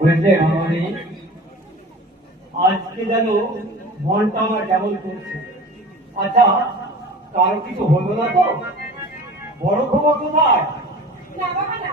বুঝলে মামনি আজকে যেন মনটা আমার কেমন করছে। আচ্ছা কারও কিছু হলো না তো? বড় খবর কোথায়? না, বাবা না।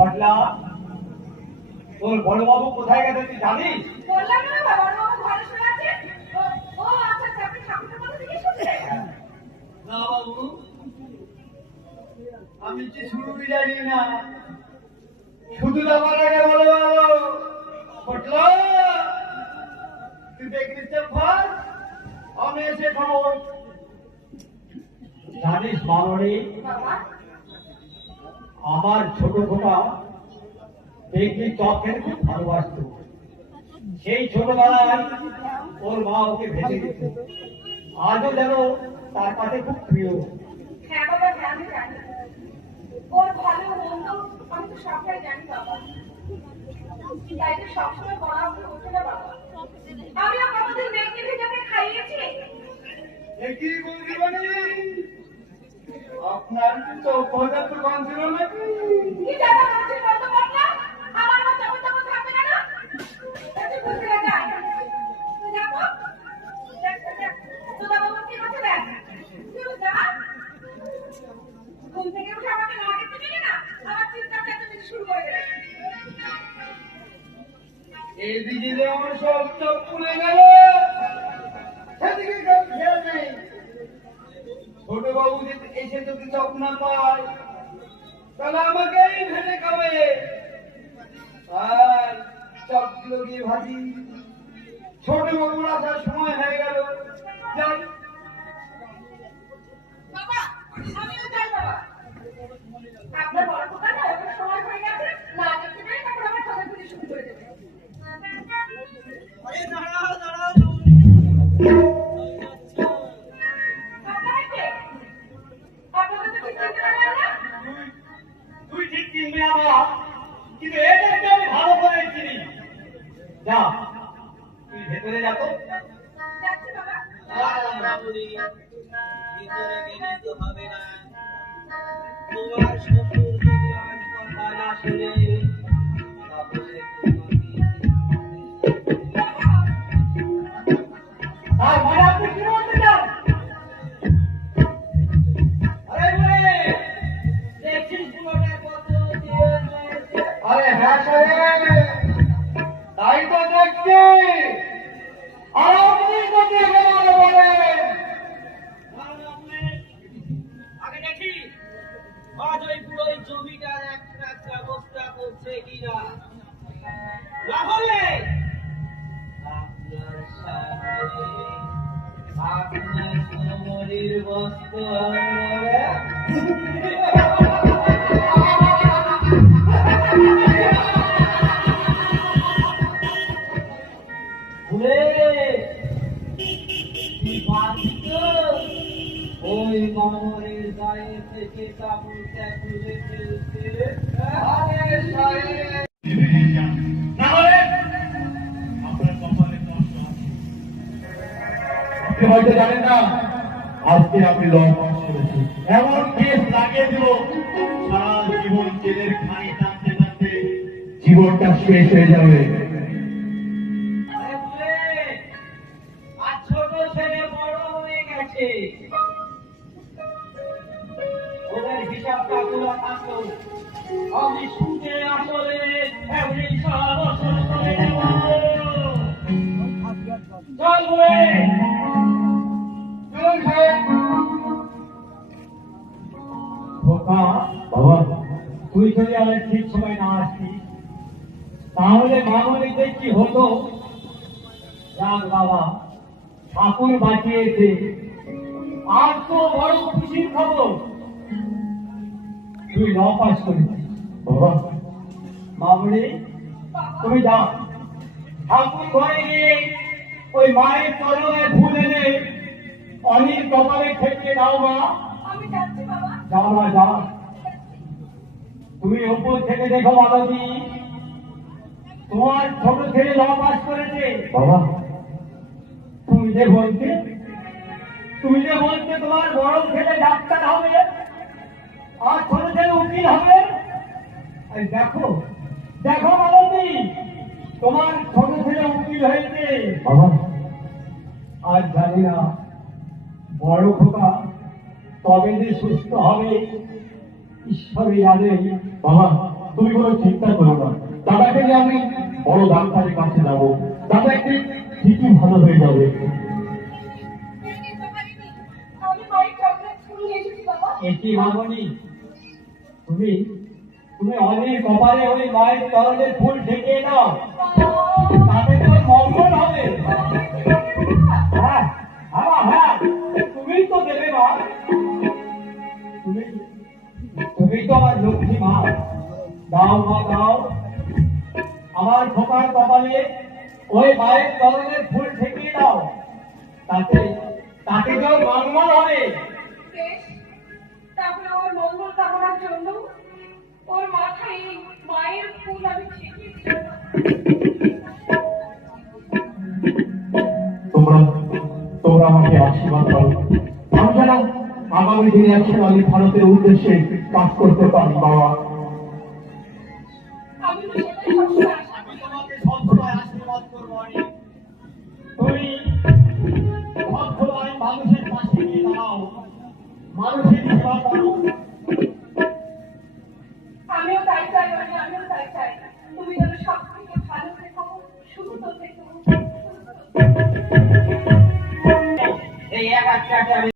পটলা তোর বড়বাবু কোথায় গেছে তুই জানিস? বললাম না বাবা ওর বাবা ঘরে শুয়ে আছে? ও ও আচ্ছা আচ্ছা আপনি ঠাকুরের কথা থেকে শুনছেন? না বাবু আমি কিছুই জানি না। শুধু আমার আগে বলে বলো পটল তুই দেখলি চাপাস আমি এসে খবর। জানিস বাবা? আমার ছোট খোকা দেখবি চপ খেতে খুব ভালোবাসত। সেই ছোটবেলায় ওর মা ওকে ভেজে দিত। আজও যেন তার কাছে খুব প্রিয়। হ্যাঁ বাবা আমি জানি। ওর ভালো মন্দ আমি তো সবটাই জানি বাবা। তাই তো সবসময় বলা না বাবা। আমি আমাদের মেয়েকে ভেজাকে খাইয়েছি? একই আপনার কি চোখ ভাজার দোকান ছিল নাকি? কি জানা আছে বলতে পারলা আমার মা চাপা চাপা থাকবে না না এত বুঝতে লাগা তুই যাব? তো বাবা কি করতে দেখ। তুই যা। ঘুম থেকে উঠে আমাকে না দেখতে পেলে না? আমার চিন্তা এত শুরু করে দেবে এইদিকে যে আমার সব চোখ খুলে গেল। এসে না পায় তাহলে আমাকেই ভেঙে খাবে। আর চপগুলো গিয়ে ভাজি। ছোট বাবুর আসার সময় হয়ে গেল। যাই আপনার বড় খোকা সময় হয়ে গেছে না দেখতে তখন আমার খোঁজাখুঁজি শুরু করে দেবে। তুই ভেতরে যা তো যাচ্ছি বাবা ভিতরে গেলে তো হবে না। তোমার শ্বশুর আমার কথা তো দেখছি আর আপনি তো দেখে আগে দেখি আজ ওই পুরো জমিটার একটা ব্যবস্থা করছে কিনা তাহলে আপনার সামনে আপনার কোমরের বস্ত্র হয়তো না, আজকে আপনি ল পাস করেছেন এমন কেস দিল সারা জীবন জেলের খানি টানতে টানতে জীবনটা শেষ হয়ে যাবে। সময় না আসতিস তাহলে মামলিতে কি হতো? যাক বাবা ঠাকুর বাঁচিয়েছে। আর তো বড় খুশির খবর। তুই ল পাস করেছিস। তুমি যাও। ঠাকুর ঘরে গিয়ে ওই মায়ের চরণে ফুল এনে অনির কপালে খেতে দাও মা। আমি যাচ্ছি বাবা। যাও মা যাও। তুমি উপর থেকে দেখো মালতী তোমার ছোট ছেলে ল পাস করেছে। বাবা। তুমি যে বলতে তুমি যে বলতে তোমার বড় ছেলে ডাক্তার হবে আর ছোট ছেলে উকিল হবে। দেখো দেখো মালতী তোমার ছোট ছেলে উকিল হয়েছে। বাবা। আর জানি না বড় খোকা তবে যে সুস্থ হবে ঈশ্বরই জানে বাবা তুমি কোনো চিন্তা করো না। দাদাকে নিয়ে আমি বড় ডাক্তারের কাছে যাব। দাদা একদিন ঠিকই ভালো হয়ে যাবে। মামনি। তুমি তুমি অনেক কপালে ওই মায়ের ফুল দাও তাতে তোর মঙ্গল হবে। হ্যাঁ হ্যাঁ তুমি তো দেবে মা। তুমি তুমি তো আমার লক্ষ্মী মা। দাও মা, দাও। আমার খোকার কপালে ওই মায়ের চরণের ফুল ঠেকিয়ে দাও। তাতে তাতে তো মঙ্গল হবে। তারপরে আমার মঙ্গল কামনার জন্য ওর মাথায় মায়ের ফুল আমি ছিটিয়ে আমি ভারতের উদ্দেশ্যে কাজ করতে পারি বাবা। আমি তো সেটাই সবসময় আশা আমি তোমাকে সবসময় আশীর্বাদ করব অনেক। তুমি সবসময় মানুষের পাশে গিয়ে দাঁড়াও মানুষের সেবা করো। আমিও তাই চাই মানে আমিও তাই চাই। তুমি যেন সব থেকে ভালো থেকো সুস্থ থেকো। এই এক আজকে আমি